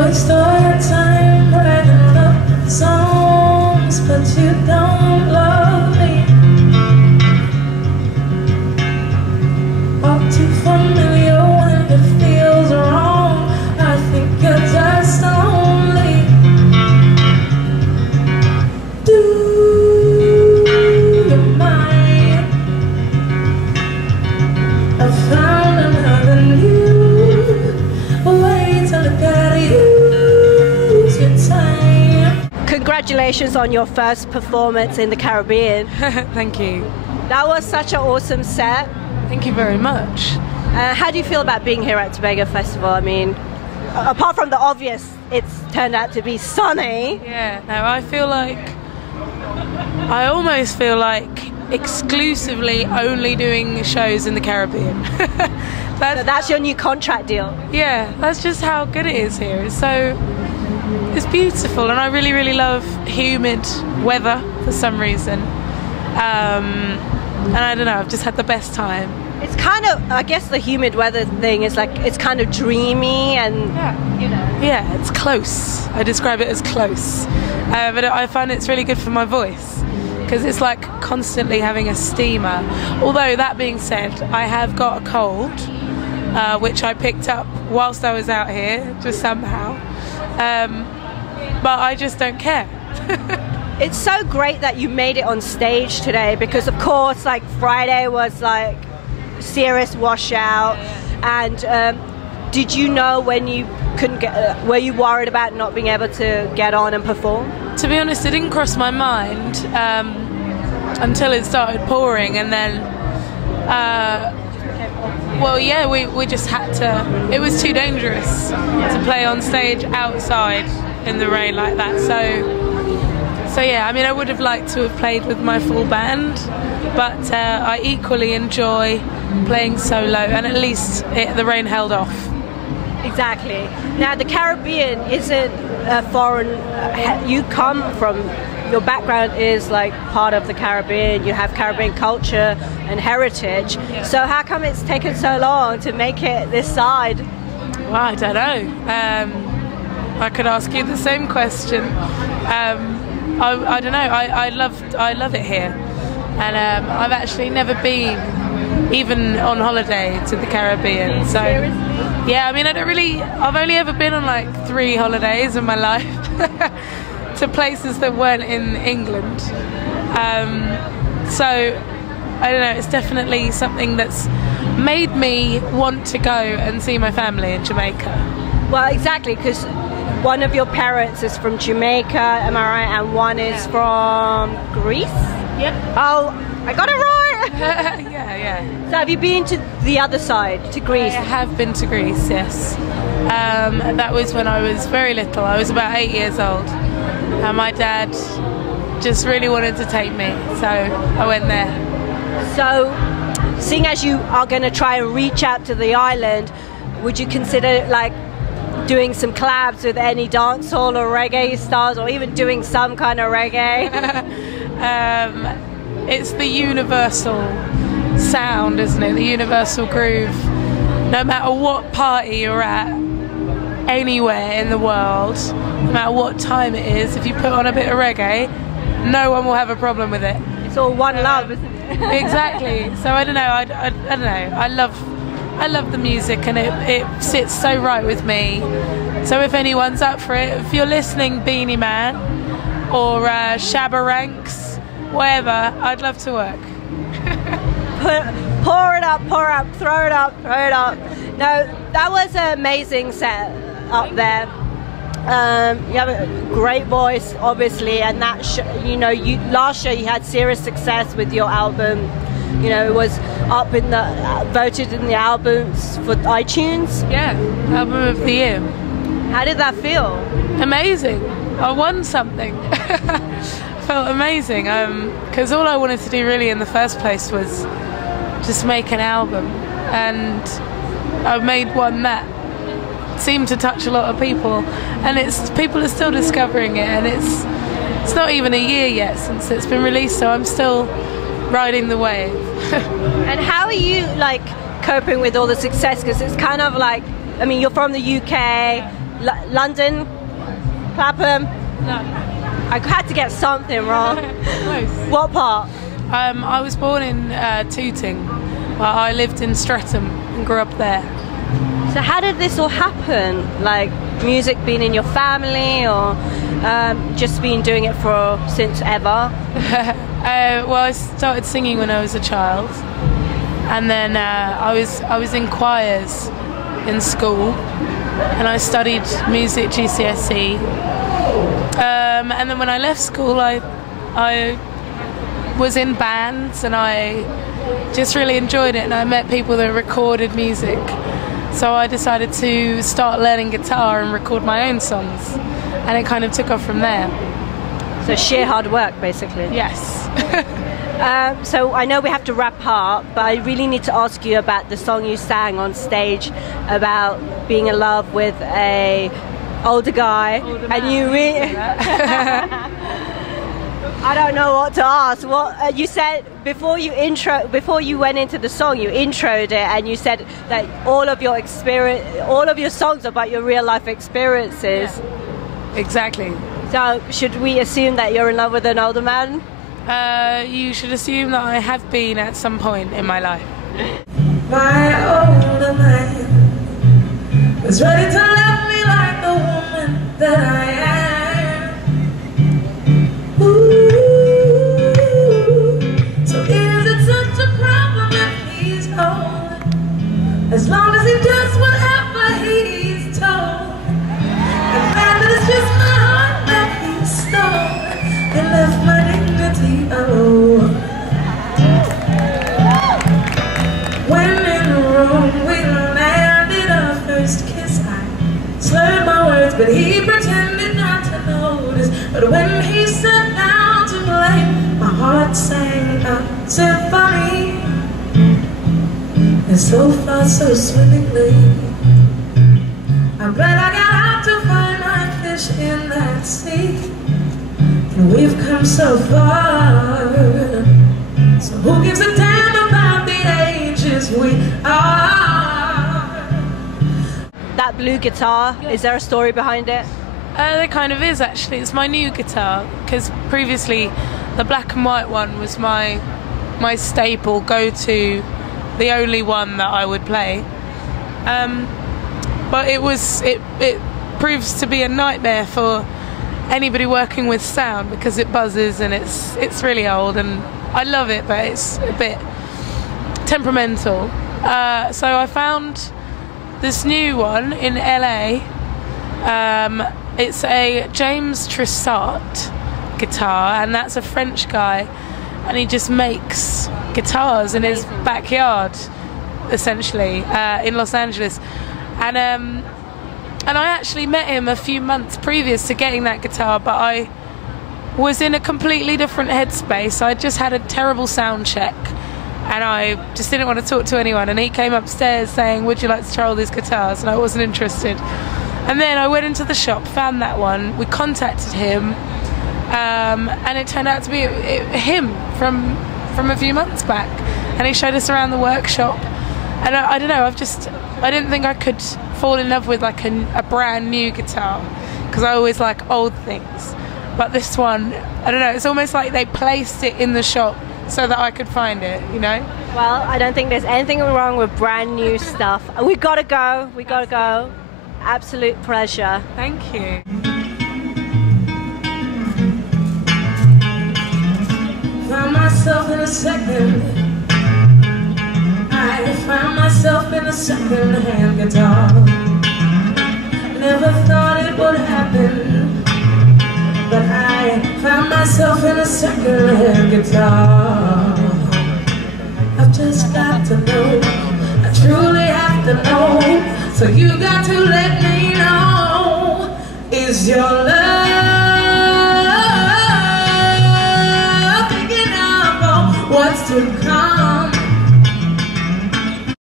Waste all your time writing love songs, but you don't love me. All too familiar when it feels wrong. I think you're just lonely. Do you mind? I found another new way to look at you. Congratulations on your first performance in the Caribbean. Thank you. That was such an awesome set. Thank you very much. How do you feel about being here at Tobago Festival? I mean, apart from the obvious, it's turned out to be sunny. Yeah, no, I almost feel like exclusively only doing shows in the Caribbean. So that's your new contract deal? Yeah, that's just how good it is here. It's beautiful, and I really, really love humid weather for some reason. And I don't know, I've just had the best time. It's kind of, I guess the humid weather thing is like, it's kind of dreamy and, you know. Yeah, it's close. I describe it as close. But I find it's really good for my voice, because it's like constantly having a steamer. Although, that being said, I have got a cold, which I picked up whilst I was out here, just somehow. But I just don't care. It's so great that you made it on stage today, because of course, like, Friday was like serious washout. And did you know when you couldn't get, were you worried about not being able to get on and perform? To be honest, it didn't cross my mind until it started pouring, and then well, yeah, we just had to. It was too dangerous to play on stage outside in the rain like that. So yeah, I mean, I would have liked to have played with my full band, but I equally enjoy playing solo, and at least the rain held off. Exactly. Now, the Caribbean isn't a foreign. You come from. Your background is like part of the Caribbean. You have Caribbean culture and heritage. Yeah. So how come it's taken so long to make it this side? Well, I don't know. I could ask you the same question. I don't know. I love it here, and I've actually never been even on holiday to the Caribbean. So yeah, I mean, I've only ever been on like 3 holidays in my life. To places that weren't in England. So I don't know, it's definitely something that's made me want to go and see my family in Jamaica. Well, exactly, because one of your parents is from Jamaica, am I right? And one is from Greece? Yep. Oh, I got it right! yeah. So have you been to the other side, to Greece? I have been to Greece, yes. That was when I was very little. I was about 8 years old. And my dad just really wanted to take me, so I went there. So, seeing as you are going to try and reach out to the island, would you consider like doing some collabs with any dancehall or reggae stars, or even doing some kind of reggae? It's the universal sound, isn't it? The universal groove. No matter what party you're at, anywhere in the world, no matter what time it is, if you put on a bit of reggae, no one will have a problem with it. It's all one love, isn't it? Exactly. So I don't know. I don't know. I love the music, and it sits so right with me. So if anyone's up for it, if you're listening, Beanie Man or Shabba Ranks, whatever, I'd love to work. Pour it up, throw it up. No, that was an amazing set up there. You have a great voice, obviously, and that last year you had serious success with your album. You know, it was up in the voted in the albums for iTunes. Yeah, album of the year. How did that feel? Amazing. I won something. Felt amazing. Because all I wanted to do really in the first place was just make an album, and I made one that seemed to touch a lot of people, and people are still discovering it, and it's not even a year yet since it's been released, so I'm still riding the wave. And how are you like coping with all the success? Because it's kind of like, I mean, you're from the UK, London, Clapham. No. I had to get something wrong. Close. What part? I was born in Tooting, but I lived in Streatham and grew up there. So how did this all happen? Like music being in your family, or just been doing it since ever? Well, I started singing when I was a child, and then I was in choirs in school, and I studied music GCSE. And then when I left school, I was in bands, and I just really enjoyed it, and I met people that recorded music. So I decided to start learning guitar and record my own songs, and it kind of took off from there. So sheer hard work, basically. Yes. So I know we have to wrap up, but I really need to ask you about the song you sang on stage about being in love with a older guy, and you really... I don't know what to ask. What you said before you went into the song, you introed it, and you said that all of your songs are about your real life experiences. Yeah. Exactly. So should we assume that you're in love with an older man? You should assume that I have been at some point in my life. My older man was ready to love me like the woman that I am. As long as he does whatever he's told, and that is just my heart that he stole and left my dignity alone. When in Rome we landed our first kiss, I slurred my words, but he pretended not to notice. But when he sat down to play, my heart sang a symphony. And so far, so swimmingly. I'm glad I got out to find my fish in that sea. And we've come so far. So who gives a damn about the ages we are? That blue guitar, is there a story behind it? There kind of is, actually. It's my new guitar, because previously the black and white one was my staple go-to, the only one that I would play, but it proves to be a nightmare for anybody working with sound, because it buzzes and it's really old, and I love it, but it's a bit temperamental. So I found this new one in LA. It's a James Trissart guitar, and that's a French guy, and he just makes guitars in his backyard, essentially, in Los Angeles. And I actually met him a few months previous to getting that guitar, but I was in a completely different headspace. I just had a terrible sound check, and I just didn't want to talk to anyone, and he came upstairs saying, would you like to try all these guitars? And I wasn't interested. And then I went into the shop, found that one, we contacted him, and it turned out to be him from a few months back, and he showed us around the workshop, and I don't know, I didn't think I could fall in love with like a brand new guitar, because I always like old things, but this one, I don't know, it's almost like they placed it in the shop so that I could find it, you know? Well, I don't think there's anything wrong with brand new stuff. We gotta go. Absolute pleasure. Thank you. Found myself in a second. I found myself in a second-hand guitar. Never thought it would happen, but I found myself in a second-hand guitar. I've just got to know, I truly have to know. So you got to let me know, is your love